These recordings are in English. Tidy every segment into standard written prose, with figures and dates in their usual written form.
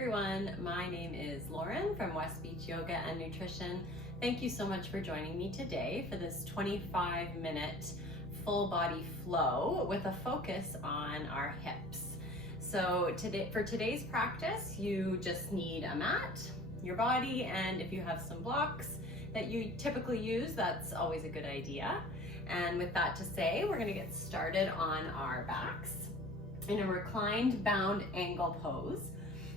everyone, my name is Lauren from West Beach Yoga and Nutrition. Thank you so much for joining me today for this 25-minute full body flow with a focus on our hips. So for today's practice, you just need a mat, your body, and if you have some blocks that you typically use, that's always a good idea. And with that to say, we're gonna get started on our backs in a reclined bound angle pose.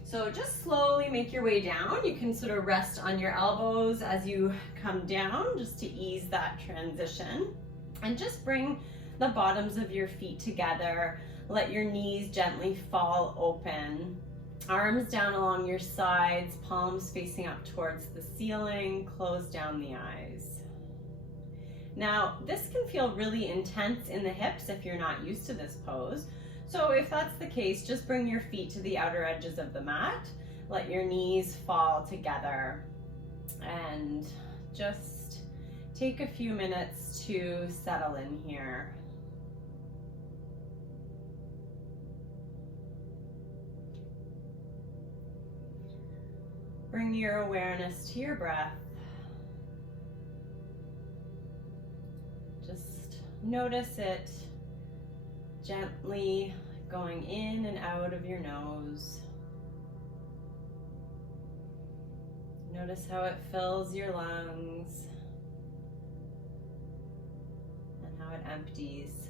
So just slowly make your way down. You can sort of rest on your elbows as you come down just to ease that transition. And just bring the bottoms of your feet together. Let your knees gently fall open. Arms down along your sides, palms facing up towards the ceiling. Close down the eyes. Now, this can feel really intense in the hips if you're not used to this pose. So if that's the case, just bring your feet to the outer edges of the mat. Let your knees fall together and just take a few minutes to settle in here. Bring your awareness to your breath. Just notice it gently going in and out of your nose. Notice how it fills your lungs and how it empties.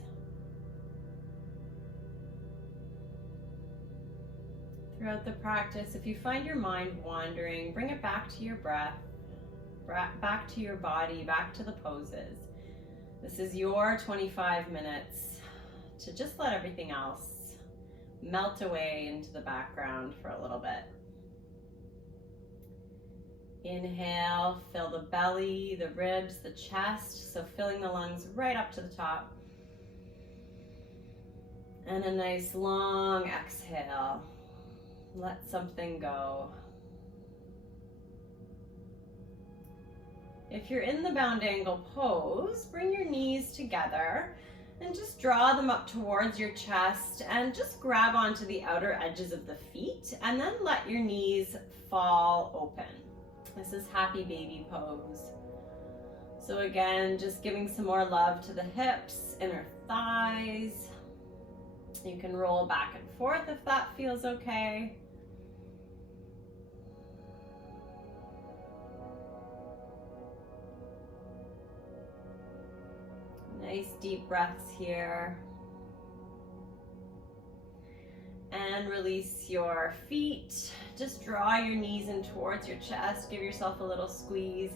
Throughout the practice, if you find your mind wandering, bring it back to your breath, back to your body, back to the poses. This is your 25 minutes to just let everything else melt away into the background for a little bit. Inhale, fill the belly, the ribs, the chest, so filling the lungs right up to the top. And a nice long exhale. Let something go. If you're in the bound angle pose, bring your knees together and just draw them up towards your chest and just grab onto the outer edges of the feet and then let your knees fall open. This is happy baby pose. So again, just giving some more love to the hips, inner thighs. You can roll back and forth if that feels okay. Nice deep breaths here. And release your feet. Just draw your knees in towards your chest. Give yourself a little squeeze.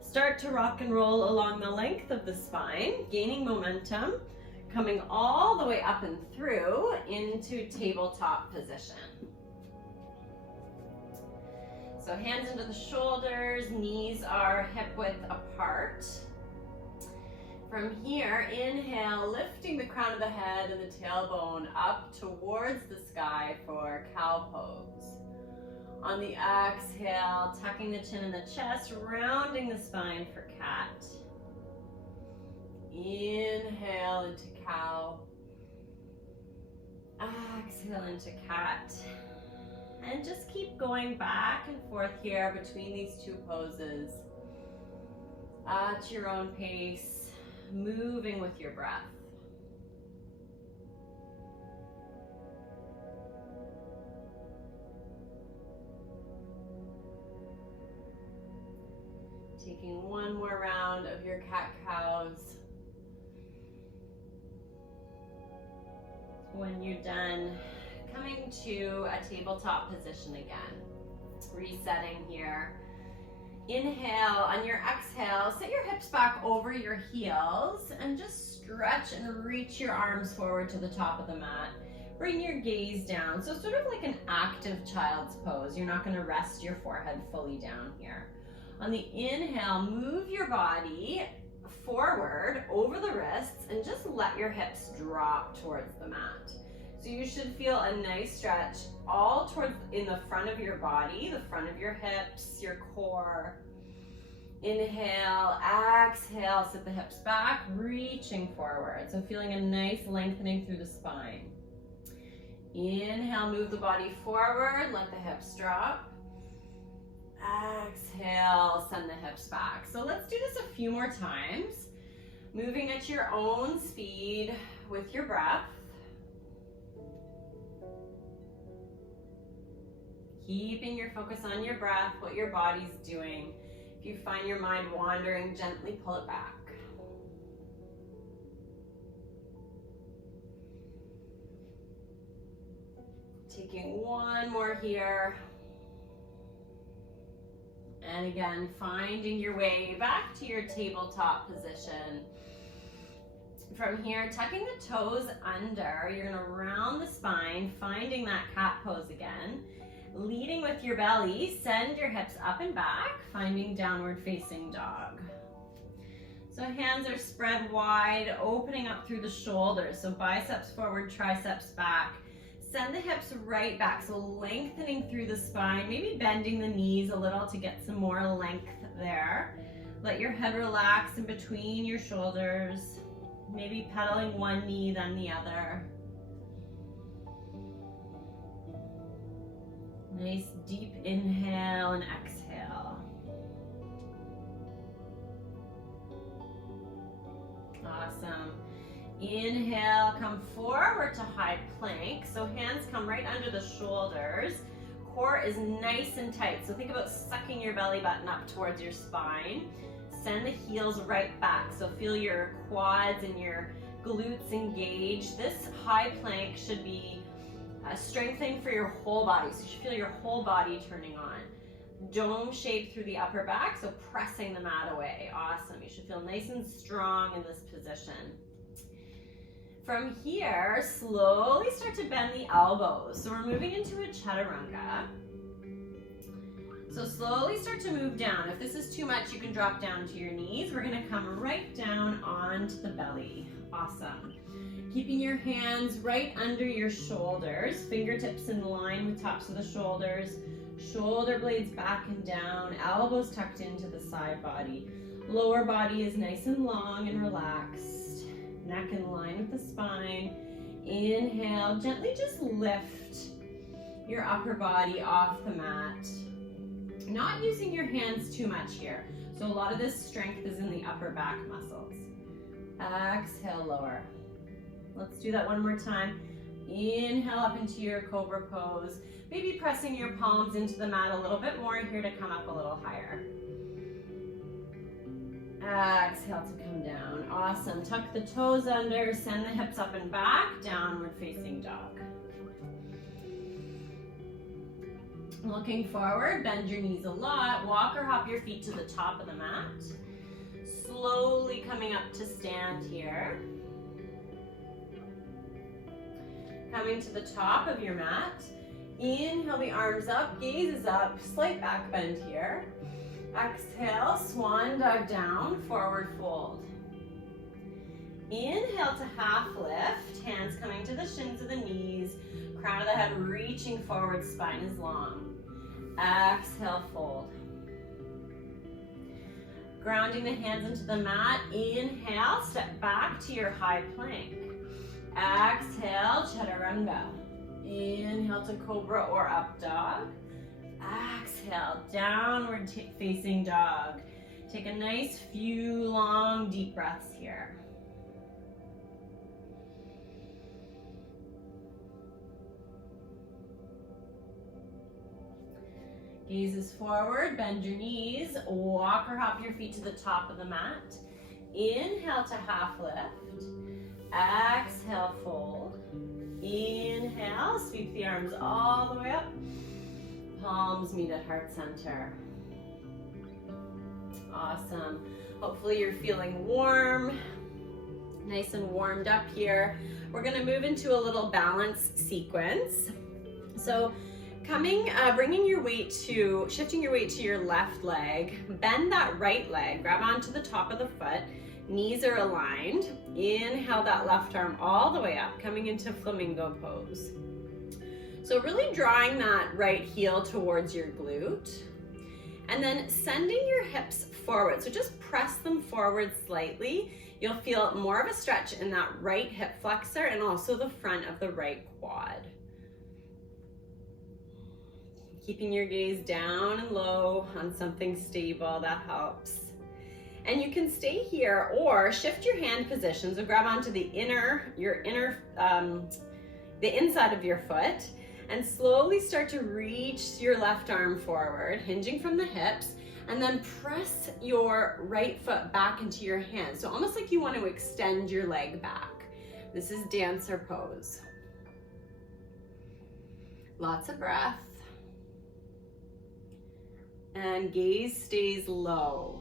Start to rock and roll along the length of the spine, gaining momentum, coming all the way up and through into tabletop position. So hands into the shoulders, knees are hip width apart. From here, inhale, lifting the crown of the head and the tailbone up towards the sky for cow pose. On the exhale, tucking the chin in the chest, rounding the spine for cat. Inhale into cow. Exhale into cat. And just keep going back and forth here between these two poses at your own pace. Moving with your breath. Taking one more round of your cat-cows. When you're done, coming to a tabletop position again. Resetting here. Inhale, on your exhale, set your hips back over your heels and just stretch and reach your arms forward to the top of the mat. Bring your gaze down, so sort of like an active child's pose. You're not going to rest your forehead fully down here. On the inhale, move your body forward over the wrists and just let your hips drop towards the mat. So you should feel a nice stretch all towards in the front of your body, the front of your hips, your core. Inhale, exhale, sit the hips back, reaching forward. So feeling a nice lengthening through the spine. Inhale, move the body forward, let the hips drop. Exhale, send the hips back. So let's do this a few more times. Moving at your own speed with your breath. Keeping your focus on your breath, what your body's doing. If you find your mind wandering, gently pull it back. Taking one more here. And again, finding your way back to your tabletop position. From here, tucking the toes under, you're gonna round the spine, finding that cat pose again. Leading with your belly, send your hips up and back, finding downward facing dog. So hands are spread wide, opening up through the shoulders. So biceps forward, triceps back. Send the hips right back, so lengthening through the spine, maybe bending the knees a little to get some more length there. Let your head relax in between your shoulders, maybe pedaling one knee then the other. Nice deep inhale and exhale. Awesome. Inhale, come forward to high plank. So hands come right under the shoulders. Core is nice and tight. So think about sucking your belly button up towards your spine. Send the heels right back. So feel your quads and your glutes engaged. This high plank should be strengthening for your whole body. So you should feel your whole body turning on. Dome shape through the upper back, so pressing the mat away. Awesome. You should feel nice and strong in this position. From here, slowly start to bend the elbows. So we're moving into a Chaturanga. So slowly start to move down. If this is too much, you can drop down to your knees. We're gonna come right down onto the belly. Awesome. Keeping your hands right under your shoulders, fingertips in line with tops of the shoulders, shoulder blades back and down, elbows tucked into the side body. Lower body is nice and long and relaxed. Neck in line with the spine. Inhale, gently just lift your upper body off the mat. Not using your hands too much here. So a lot of this strength is in the upper back muscles. Exhale, lower. Let's do that one more time. Inhale up into your Cobra Pose. Maybe pressing your palms into the mat a little bit more here to come up a little higher. Exhale to come down. Awesome. Tuck the toes under, send the hips up and back, downward facing dog. Looking forward, bend your knees a lot. Walk or hop your feet to the top of the mat. Slowly coming up to stand here. Coming to the top of your mat. Inhale the arms up, gaze is up, slight back bend here. Exhale, swan dive down, forward fold. Inhale to half lift, hands coming to the shins of the knees, crown of the head reaching forward, spine is long. Exhale, fold. Grounding the hands into the mat, inhale, step back to your high plank. Exhale, Chaturanga. Inhale to Cobra or Up Dog. Exhale, downward facing dog. Take a nice few long deep breaths here. Gazes forward, bend your knees, walk or hop your feet to the top of the mat. Inhale to half lift. Exhale, fold. Inhale, sweep the arms all the way up. Palms meet at heart center. Awesome. Hopefully you're feeling warm, nice and warmed up here. We're gonna move into a little balance sequence. So bringing your weight shifting your weight to your left leg, bend that right leg, grab onto the top of the foot, knees are aligned. Inhale that left arm all the way up, coming into Flamingo Pose. So really drawing that right heel towards your glute, and then sending your hips forward. So just press them forward slightly. You'll feel more of a stretch in that right hip flexor and also the front of the right quad. Keeping your gaze down and low on something stable, that helps. And you can stay here or shift your hand position. So grab onto the inside of your foot and slowly start to reach your left arm forward, hinging from the hips, and then press your right foot back into your hand. So almost like you want to extend your leg back. This is dancer pose. Lots of breath. And gaze stays low.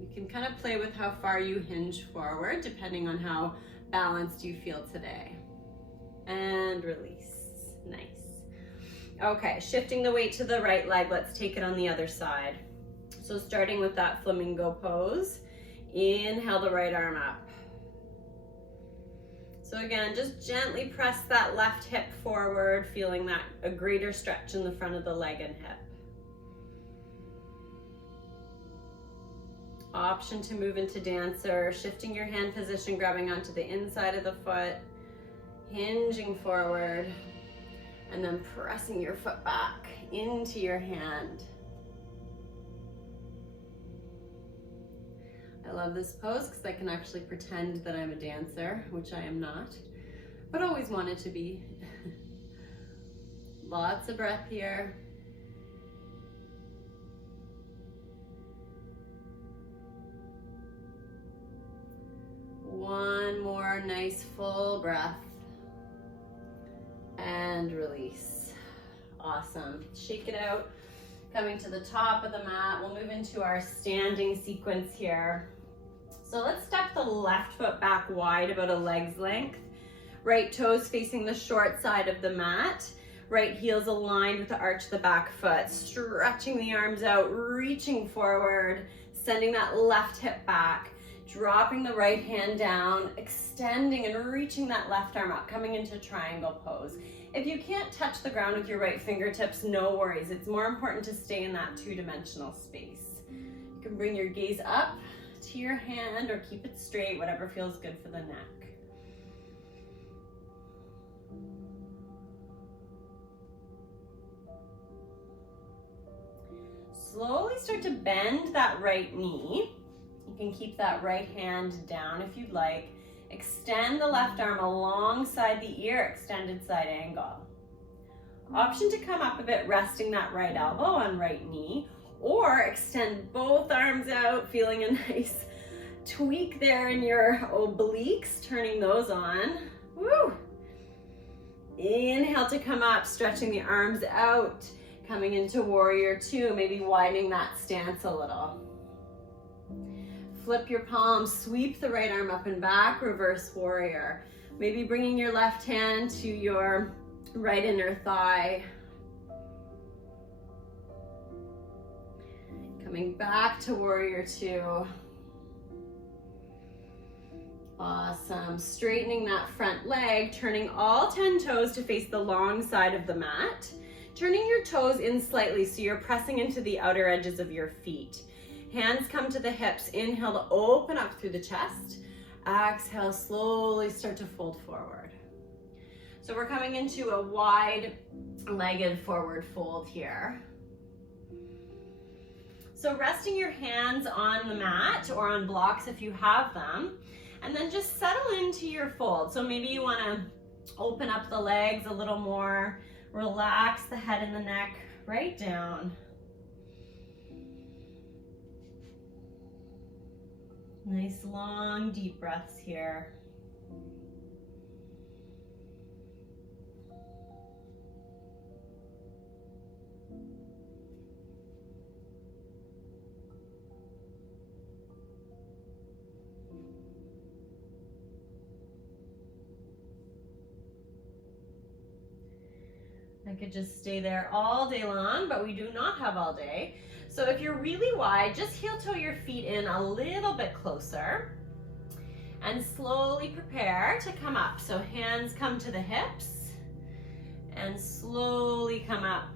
You can kind of play with how far you hinge forward depending on how balanced you feel today. And release. Nice. Okay, shifting the weight to the right leg, let's take it on the other side. So starting with that flamingo pose, inhale the right arm up. So again, just gently press that left hip forward, feeling that a greater stretch in the front of the leg and hip. Option to move into dancer, shifting your hand position, grabbing onto the inside of the foot, hinging forward, and then pressing your foot back into your hand. I love this pose because I can actually pretend that I'm a dancer, which I am not, but always wanted to be. Lots of breath here. One more nice full breath. And release. Awesome. Shake it out. Coming to the top of the mat, we'll move into our standing sequence here. So let's step the left foot back wide, about a leg's length. Right toes facing the short side of the mat. Right heel's aligned with the arch of the back foot. Stretching the arms out, reaching forward, sending that left hip back. Dropping the right hand down, extending and reaching that left arm up, coming into triangle pose. If you can't touch the ground with your right fingertips, no worries. It's more important to stay in that two-dimensional space. You can bring your gaze up to your hand or keep it straight, whatever feels good for the neck. Slowly start to bend that right knee. You can keep that right hand down if you'd like. Extend the left arm alongside the ear, extended side angle. Option to come up a bit, resting that right elbow on right knee, or extend both arms out, feeling a nice tweak there in your obliques, turning those on. Woo! Inhale to come up, stretching the arms out, coming into warrior two, maybe widening that stance a little. Flip your palms, sweep the right arm up and back, reverse warrior. Maybe bringing your left hand to your right inner thigh. Coming back to warrior two. Awesome. Straightening that front leg, turning all 10 toes to face the long side of the mat. Turning your toes in slightly so you're pressing into the outer edges of your feet. Hands come to the hips. Inhale to open up through the chest. Exhale, slowly start to fold forward. So we're coming into a wide-legged forward fold here. So resting your hands on the mat or on blocks if you have them, and then just settle into your fold. So maybe you want to open up the legs a little more, relax the head and the neck right down. Nice long deep breaths here. I could just stay there all day long, but we do not have all day. So if you're really wide, just heel toe your feet in a little bit closer and slowly prepare to come up. So hands come to the hips and slowly come up.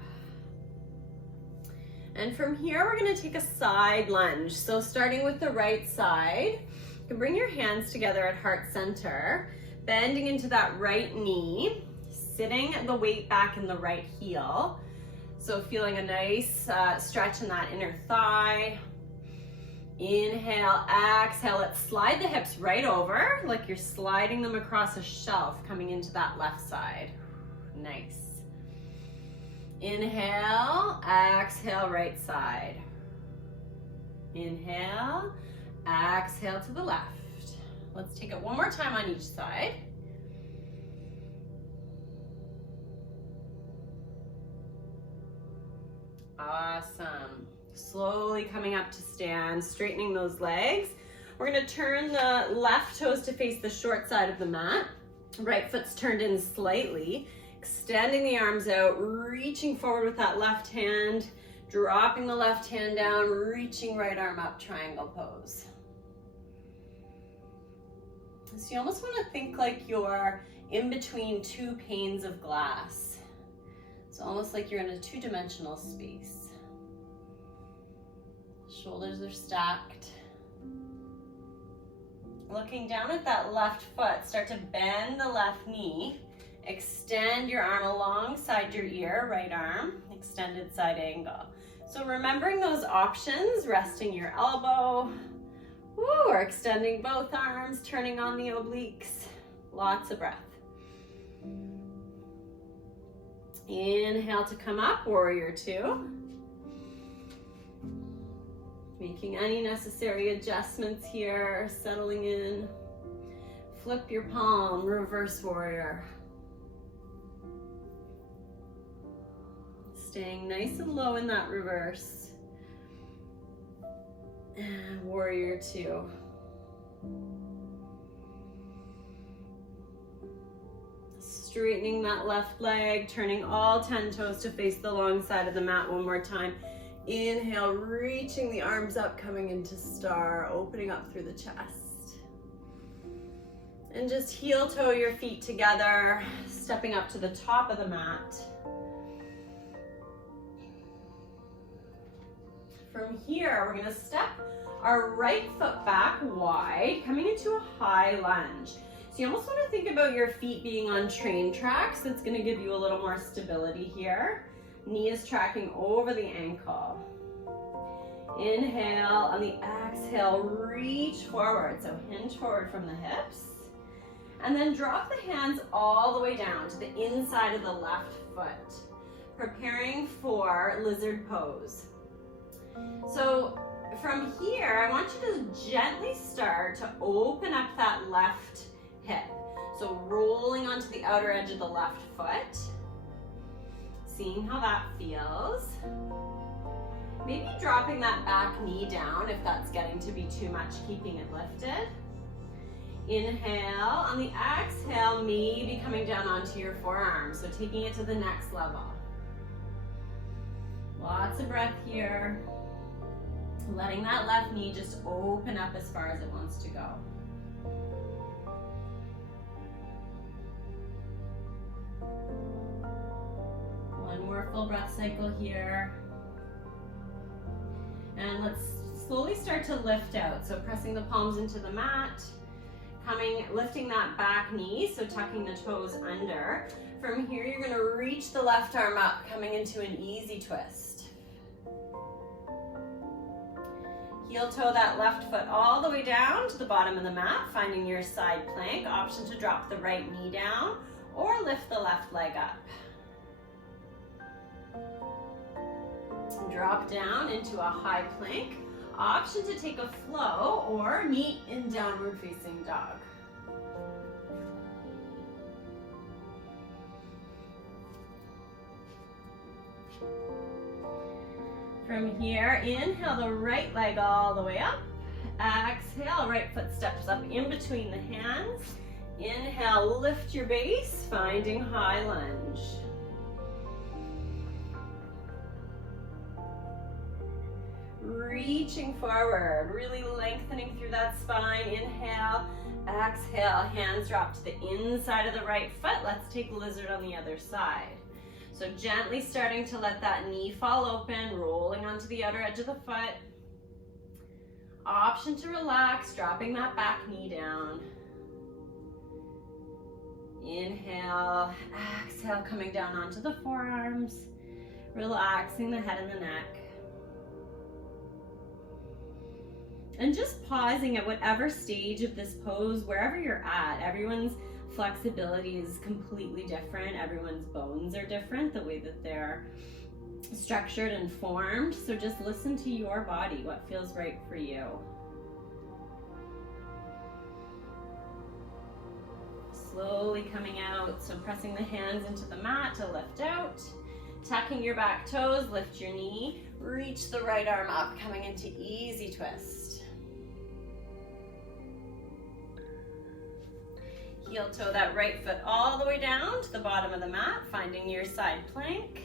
And from here, we're gonna take a side lunge. So starting with the right side, you can bring your hands together at heart center, bending into that right knee, sitting the weight back in the right heel. So feeling a nice stretch in that inner thigh. Inhale, exhale, let's slide the hips right over, like you're sliding them across a shelf coming into that left side. Nice. Inhale, exhale, right side. Inhale, exhale to the left. Let's take it one more time on each side. Awesome. Slowly coming up to stand, straightening those legs. We're gonna turn the left toes to face the short side of the mat. Right foot's turned in slightly. Extending the arms out, reaching forward with that left hand, dropping the left hand down, reaching right arm up, triangle pose. So you almost want to think like you're in between two panes of glass. It's almost like you're in a two-dimensional space. Shoulders are stacked. Looking down at that left foot, start to bend the left knee. Extend your arm alongside your ear, right arm, extended side angle. So remembering those options, resting your elbow, or extending both arms, turning on the obliques. Lots of breath. Inhale to come up, warrior two. Making any necessary adjustments here, settling in. Flip your palm, reverse warrior. Staying nice and low in that reverse. And warrior two. Straightening that left leg, turning all 10 toes to face the long side of the mat one more time. Inhale, reaching the arms up, coming into star, opening up through the chest. And just heel toe your feet together, stepping up to the top of the mat. From here, we're gonna step our right foot back wide, coming into a high lunge. So you almost wanna think about your feet being on train tracks. That's gonna give you a little more stability here. Knee is tracking over the ankle. Inhale, on the exhale, reach forward. So hinge forward from the hips. And then drop the hands all the way down to the inside of the left foot. Preparing for lizard pose. So from here, I want you to gently start to open up that left hip. So rolling onto the outer edge of the left foot. Seeing how that feels. Maybe dropping that back knee down if that's getting to be too much, keeping it lifted. Inhale, on the exhale, maybe coming down onto your forearms, so taking it to the next level. Lots of breath here. Letting that left knee just open up as far as it wants to go. One more full breath cycle here. And let's slowly start to lift out. So pressing the palms into the mat, lifting that back knee, so tucking the toes under. From here, you're gonna reach the left arm up, coming into an easy twist. Heel toe that left foot all the way down to the bottom of the mat, finding your side plank. Option to drop the right knee down or lift the left leg up. Drop down into a high plank. Option to take a flow or meet in downward facing dog. From here, inhale the right leg all the way up. Exhale, right foot steps up in between the hands. Inhale, lift your base, finding high lunge. Reaching forward, really lengthening through that spine. Inhale, exhale, hands drop to the inside of the right foot. Let's take lizard on the other side. So gently starting to let that knee fall open, rolling onto the outer edge of the foot. Option to relax, dropping that back knee down. Inhale, exhale, coming down onto the forearms, relaxing the head and the neck. And just pausing at whatever stage of this pose, wherever you're at. Everyone's flexibility is completely different. Everyone's bones are different, the way that they're structured and formed. So just listen to your body, what feels right for you. Slowly coming out, so pressing the hands into the mat to lift out. Tucking your back toes, lift your knee, reach the right arm up, coming into easy twist. Heel toe that right foot all the way down to the bottom of the mat, finding your side plank.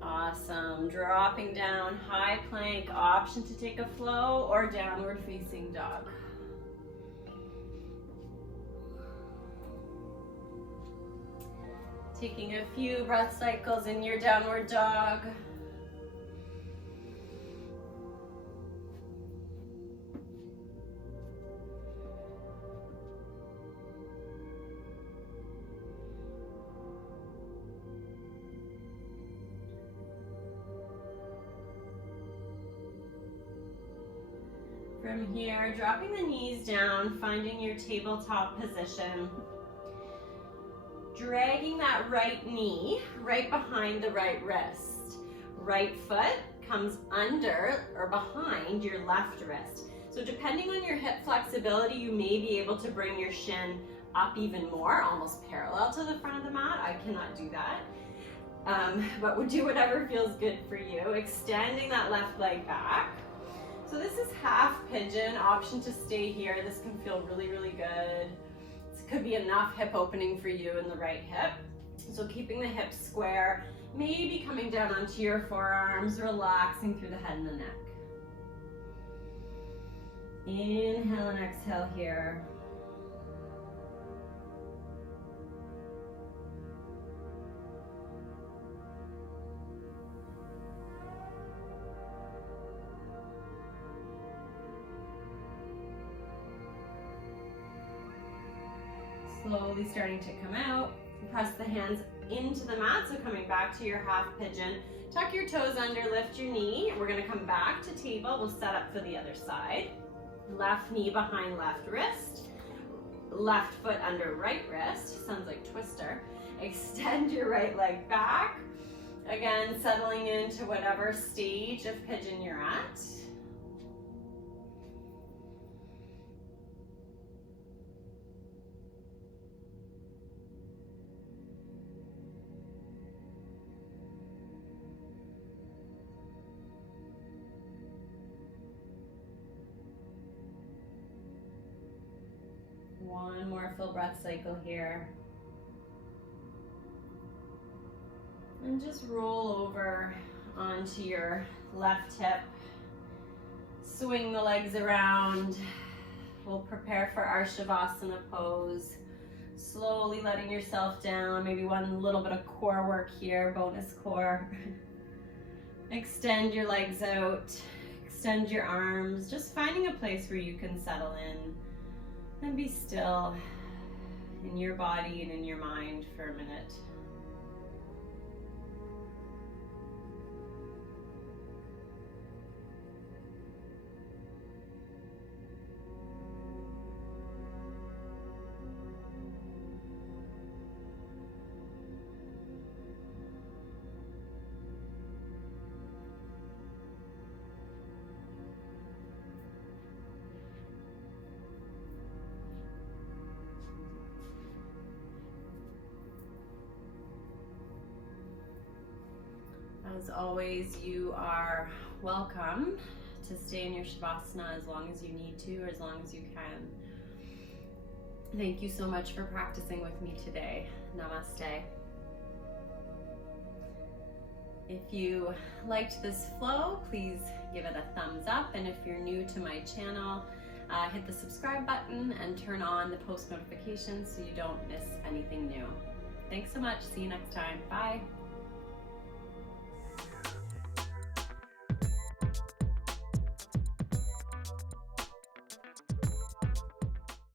Awesome. Dropping down, high plank, option to take a flow or downward facing dog. Taking a few breath cycles in your downward dog. From here, dropping the knees down, finding your tabletop position. Dragging that right knee right behind the right wrist. Right foot comes under or behind your left wrist. So depending on your hip flexibility, you may be able to bring your shin up even more, almost parallel to the front of the mat. I cannot do that. But we'll do whatever feels good for you. Extending that left leg back. So this is half pigeon, option to stay here. This can feel really, really good. This could be enough hip opening for you in the right hip. So keeping the hips square, maybe coming down onto your forearms, relaxing through the head and the neck. Inhale and exhale here. Slowly starting to come out. Press the hands into the mat, so coming back to your half pigeon. Tuck your toes under, lift your knee. We're gonna come back to table. We'll set up for the other side. Left knee behind left wrist. Left foot under right wrist. Sounds like Twister. Extend your right leg back. Again, settling into whatever stage of pigeon you're at. One more full breath cycle here. And just roll over onto your left hip. Swing the legs around. We'll prepare for our Shavasana Pose. Slowly letting yourself down. Maybe one little bit of core work here, bonus core. Extend your legs out. Extend your arms. Just finding a place where you can settle in. And be still in your body and in your mind for a minute. As always, you are welcome to stay in your Shavasana as long as you need to, or as long as you can. Thank you so much for practicing with me today. Namaste. If you liked this flow, please give it a thumbs up. And if you're new to my channel, hit the subscribe button and turn on the post notifications so you don't miss anything new. Thanks so much. See you next time. Bye.